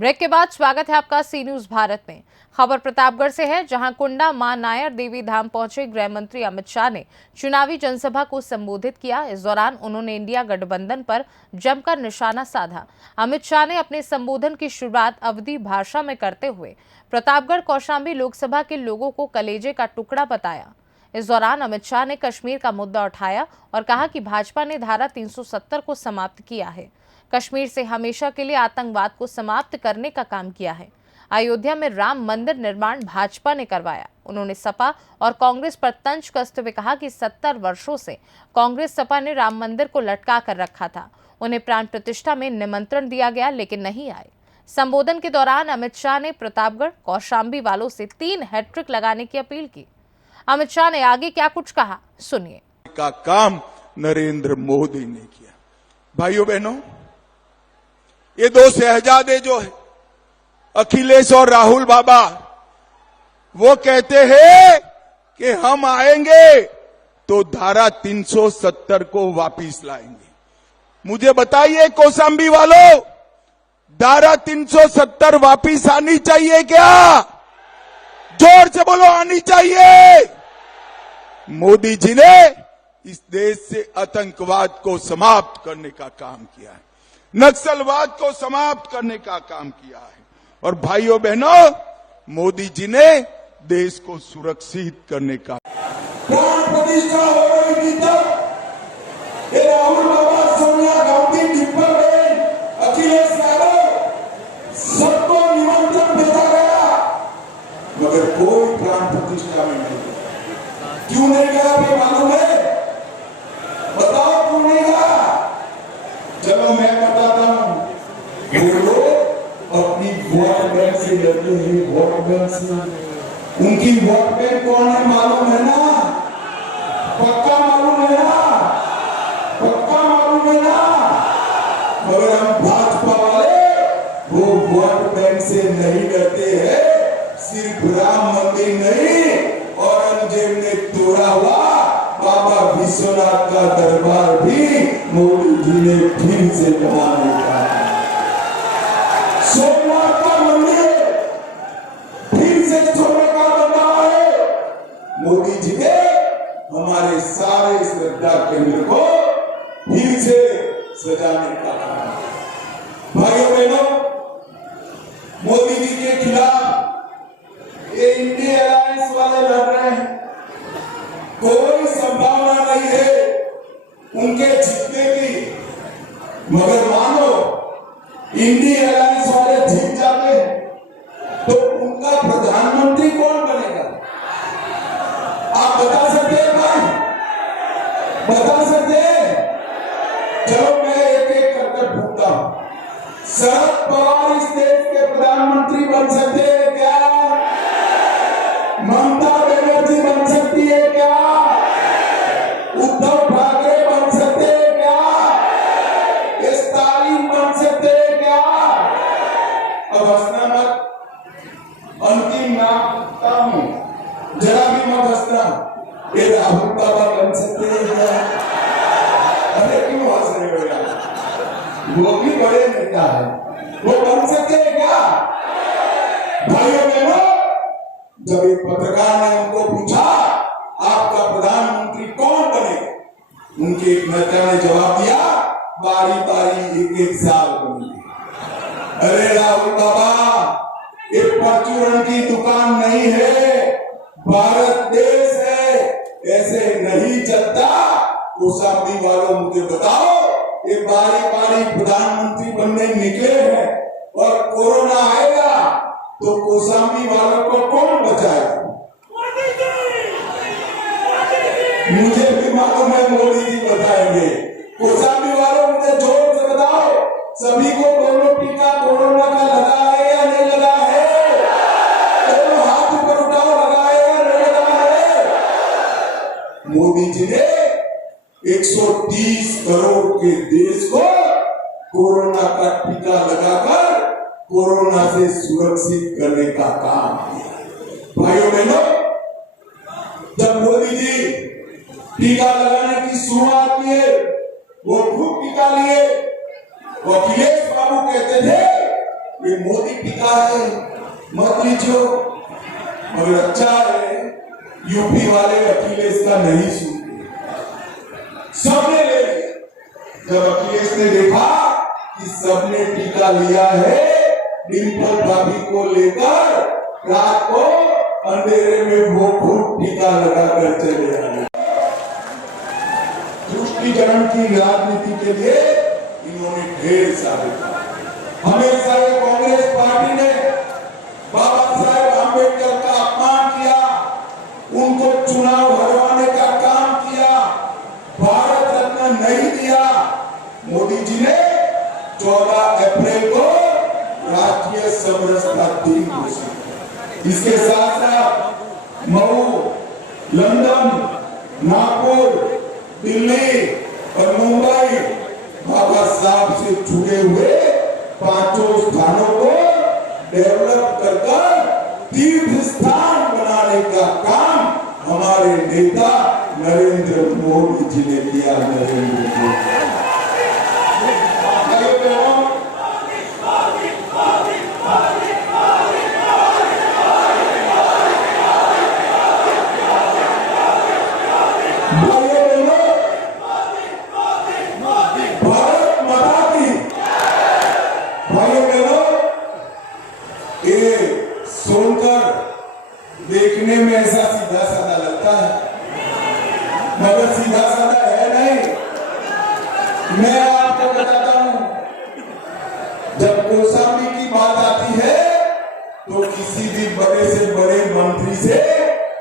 Break के बाद स्वागत है आपका सी न्यूज भारत में। खबर प्रतापगढ़ से है, जहां कुंडा मां नायर देवी धाम पहुंचे गृह मंत्री अमित शाह ने चुनावी जनसभा को संबोधित किया। इस दौरान उन्होंने इंडिया गठबंधन पर जमकर निशाना साधा। अमित शाह ने अपने संबोधन की शुरुआत अवधी भाषा में करते हुए प्रतापगढ़ कौशाम्बी लोकसभा के लोगों को कलेजे का टुकड़ा बताया। इस दौरान अमित शाह ने कश्मीर का मुद्दा उठाया और कहा कि भाजपा ने धारा 370 को समाप्त किया है। कश्मीर से हमेशा के लिए आतंकवाद को समाप्त करने का काम किया है। अयोध्या में राम मंदिर निर्माण भाजपा ने करवाया। उन्होंने सपा और कांग्रेस पर तंज कसते हुए कहा कि 70 वर्षों से कांग्रेस सपा ने राम मंदिर को लटका कर रखा था। उन्हें प्राण प्रतिष्ठा में निमंत्रण दिया गया लेकिन नहीं आए। संबोधन के दौरान अमित शाह ने प्रतापगढ़ कौशाम्बी वालों से 3 हैट्रिक लगाने की अपील की। अमित शाह ने आगे क्या कुछ कहा, सुनिए। का काम नरेंद्र मोदी ने किया। भाइयों बहनों, ये 2 शहजादे जो है अखिलेश और राहुल बाबा, वो कहते हैं कि हम आएंगे तो धारा 370 को वापिस लाएंगे। मुझे बताइए कौशाम्बी वालों, धारा 370 वापिस आनी चाहिए क्या? जोर से बोलो, आनी चाहिए। मोदी जी ने इस देश से आतंकवाद को समाप्त करने का काम किया है, नक्सलवाद को समाप्त करने का काम किया है। और भाइयों बहनों, मोदी जी ने देश को सुरक्षित करने का प्राण प्रतिष्ठा हो रही थी तब ये राहुल बाबा, सोनिया गांधी, डिम्पल, अखिलेश यादव, सबको निमंत्रण भेजा गया, मगर कोई प्राण प्रतिष्ठा में नहीं गया। क्यों नहीं गया भाई मालूम है? बताओ क्यों नहीं गया? चलो मैं बताता हूं। वो लोग अपनी वोट बैंक से लड़ते हैं, वोट बैंक से। उनकी वोट बैंक कौन है मालूम है ना? पक्का मालूम है ना? पक्का मालूम है ना? मगर हम भाजपा वाले वो वोट बैंक से नहीं लड़ते हैं। सिर्फ राम मंदिर नहीं, औरंगजेब ने तोड़ा हुआ बाबा विश्वनाथ का दरबार भी मोदी जी ने फिर से बनाने का, सोमनाथ का मंदिर फिर से छोड़ने का बता है। मोदी जी ने हमारे सारे श्रद्धा केंद्र को फिर से सजाने का काम। भाइयों बहनों, मोदी जी के खिलाफ ये इंडिया अलायंस वाले लड़ रहे हैं। कोई संभावना नहीं है उनके जीतने की, मगर मानो इंडिया अलायंस वाले जीत जाते हैं तो उनका प्रधानमंत्री कौन बनेगा? आप बता सकते हैं भाई? बता सकते हैं? चलो मैं एक एक करके पूछता हूं। शरद पवार इस देश के प्रधानमंत्री बन सकते हैं क्या? ममता बनर्जी बन सकती है क्या? उद्धव ठाकरे बन सकते हैं क्या? स्टालिन बन सकते हैं क्या? अब हंसना मत, अंतिम नाम का हूं, जरा भी मत हंसना। ये राहुल बाबा बन सकते हैं क्या? अरे क्यों हंस रहे हो यार? वो भी बड़े नेता है, वो बन सकते हैं क्या? भाइयों बहनों, जब एक पत्रकार ने उनको पूछा आपका प्रधानमंत्री कौन बनेगा, उनके एक नेता ने जवाब दिया, बारी बारी एक एक साल बनेगी। अरे राहुल बाबा, ये परचूरन की दुकान नहीं है, भारत देश है, ऐसे नहीं चलता। कौशाम्बी वालों मुझे बताओ, ये बारी बारी प्रधानमंत्री बनने निकले हैं और कोरोना आएगा तो कौशाम्बी वालों को कौन बचाएगा? मुझे भी मालूम है मोदी जी बताएंगे। कौशाम्बी वालों मुझे जोर से बताओ, सभी को दोनों टीका कोरोना का लगा है या नहीं लगा है? दोनों हाथ ऊपर उठाओ, लगा है या नहीं लगा है? मोदी जी ने 130 करोड़ के देश को कोरोना का टीका लगाकर कोरोना से सुरक्षित करने का काम किया। भाइयों बहनों, जब मोदी जी टीका लगाने की शुरुआत किए, वो खुद टीका लिए। वो अखिलेश बाबू कहते थे ये मोदी टीका है, मत लीजिए। मगर अच्छा है यूपी वाले अखिलेश का नहीं सुनते, सबने ले लिया। जब अखिलेश ने देखा कि सबने टीका लिया है, डिंपल भाभी को लेकर रात को अंधेरे में वो खुद टीका लगाकर चले आए। तुष्टीकरण की राजनीति के लिए इन्होंने ढेर सारे हमेशा ये कांग्रेस पार्टी ने बाबा साहेब आंबेडकर का अपमान किया, उनको चुनाव हरवाने का काम किया, भारत रत्न नहीं दिया। मोदी जी ने 14 अप्रैल को राष्ट्रीय समरसता दिन घोषित किया। इसके साथ साथ मऊ, लंदन, नागपुर, दिल्ली और मुंबई बाबा साहब से जुड़े हुए 5 स्थानों को डेवलप कर तीर्थ स्थान बनाने का काम हमारे नेता नरेंद्र मोदी जी ने किया। नरेंद्र मोदी सुनकर देखने में ऐसा सीधा साधा लगता है, मगर सीधा साधा है नहीं। मैं आपको बताता हूं, जब कौशाम्बी की बात आती है तो किसी भी बड़े से बड़े मंत्री से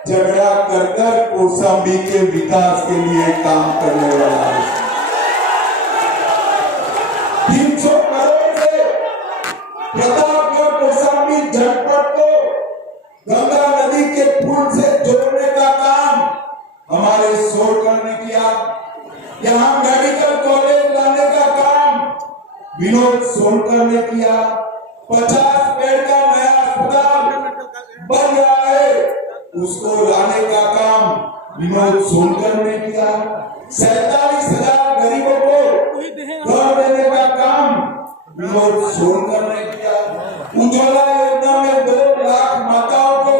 झगड़ा कर कौशाम्बी के विकास के लिए काम करने वाला है। 300 करोड़ से प्रतापगढ़ कौशाम्बी जनपद को गंगा नदी के पुल से जोड़ने का काम हमारे सोलकर ने किया। यहाँ मेडिकल कॉलेज लाने का काम विनोद सोलकर ने किया। 50 बेड का नया अस्पताल बन रहा है, उसको लाने का काम विनोद सोलकर ने किया। 47,000 गरीबों को घर देने का काम विनोद सोलकर ने किया। उज्ज्वला योजना में 2 लाख माताओं को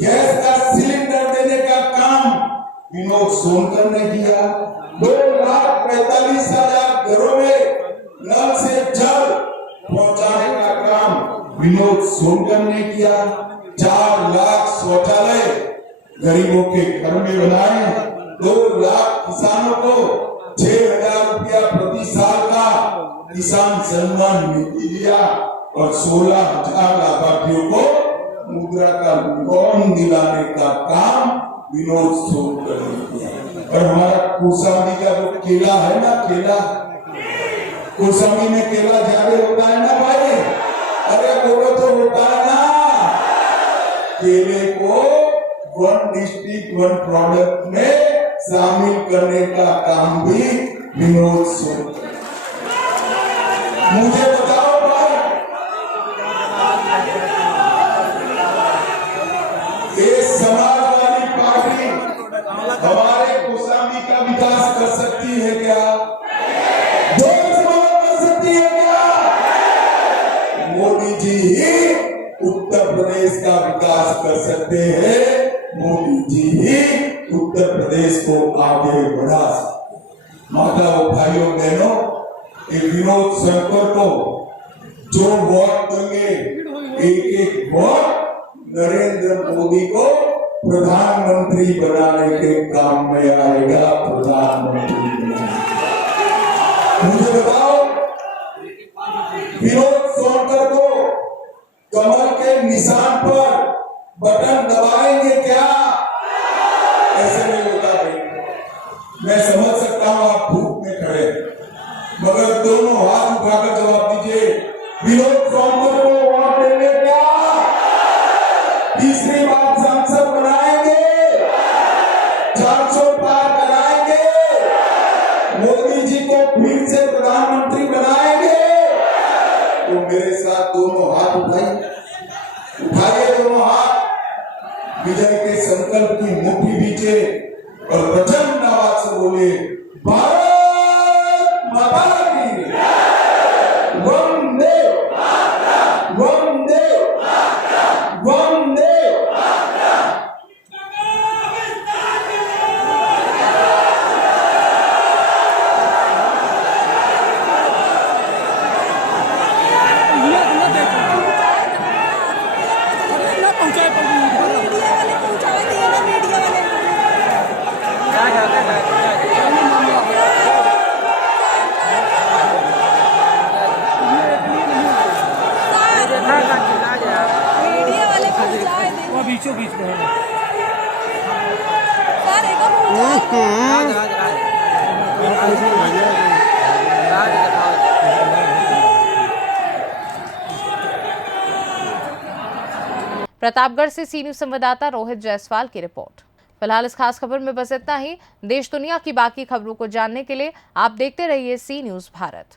गैस का सिलेंडर देने का काम विनोद सोलकर ने किया। 2,45,000 घरों में नल से जल पहुंचाने का काम विनोद सोलकर ने किया। 4 लाख शौचालय गरीबों के घर में बनाए। 2 लाख किसानों को 6,000 रुपया प्रति साल का किसान सम्मान निधि दिया और 16,000 लाभार्थियों को मुद्रा का लोन दिलाने का काम विनोद सोलकर ने किया। और हमारा कौशाम्बी का जो केला है ना, केला कौशाम्बी में केला ज्यादा होता है ना भाई, अरे बोलो तो होता है ना। केले को 1 डिस्ट्रिक्ट 1 प्रोडक्ट में शामिल करने का काम भी विनोद सोलकर। मुझे बताओ भाई, ये समाजवादी पार्टी हमारे कौशाम्बी का विकास कर सकती है क्या? कर सकती है क्या? मोदी जी ही उत्तर प्रदेश का विकास कर सकते हैं। मोदी जी ही उत्तर प्रदेश को आगे बढ़ा सकते। माताओं, भाइयों, बहनों, विनोद सोलकर को जो वोट देंगे, एक वोट नरेंद्र मोदी को प्रधानमंत्री बनाने के काम में आएगा। प्रधानमंत्री मुझे बताओ, विनोद सोलकर को कमल के निशान पर बटन दबाएंगे क्या? ऐसे नहीं होता भाई। मैं समझ सकता हूं आप धूप में खड़े, मगर दोनों हाथ उठाकर जवाब दीजिए, विनोद सोलकर को वोट देंगे क्या? तीसरी बार सांसद बनाएंगे, 400 पार कराएंगे, मोदी जी को फिर से प्रधानमंत्री बनाएंगे। तो मेरे साथ दोनों हाथ उठाइए दोनों हाथ, विजय के संकल्प की मुट्ठी बीचे और प्रचंड आवाज से बोले, प्रतापगढ़ से सी न्यूज संवाददाता रोहित जायसवाल की रिपोर्ट। फिलहाल इस खास खबर में बस इतना ही। देश दुनिया की बाकी खबरों को जानने के लिए आप देखते रहिए सी न्यूज भारत।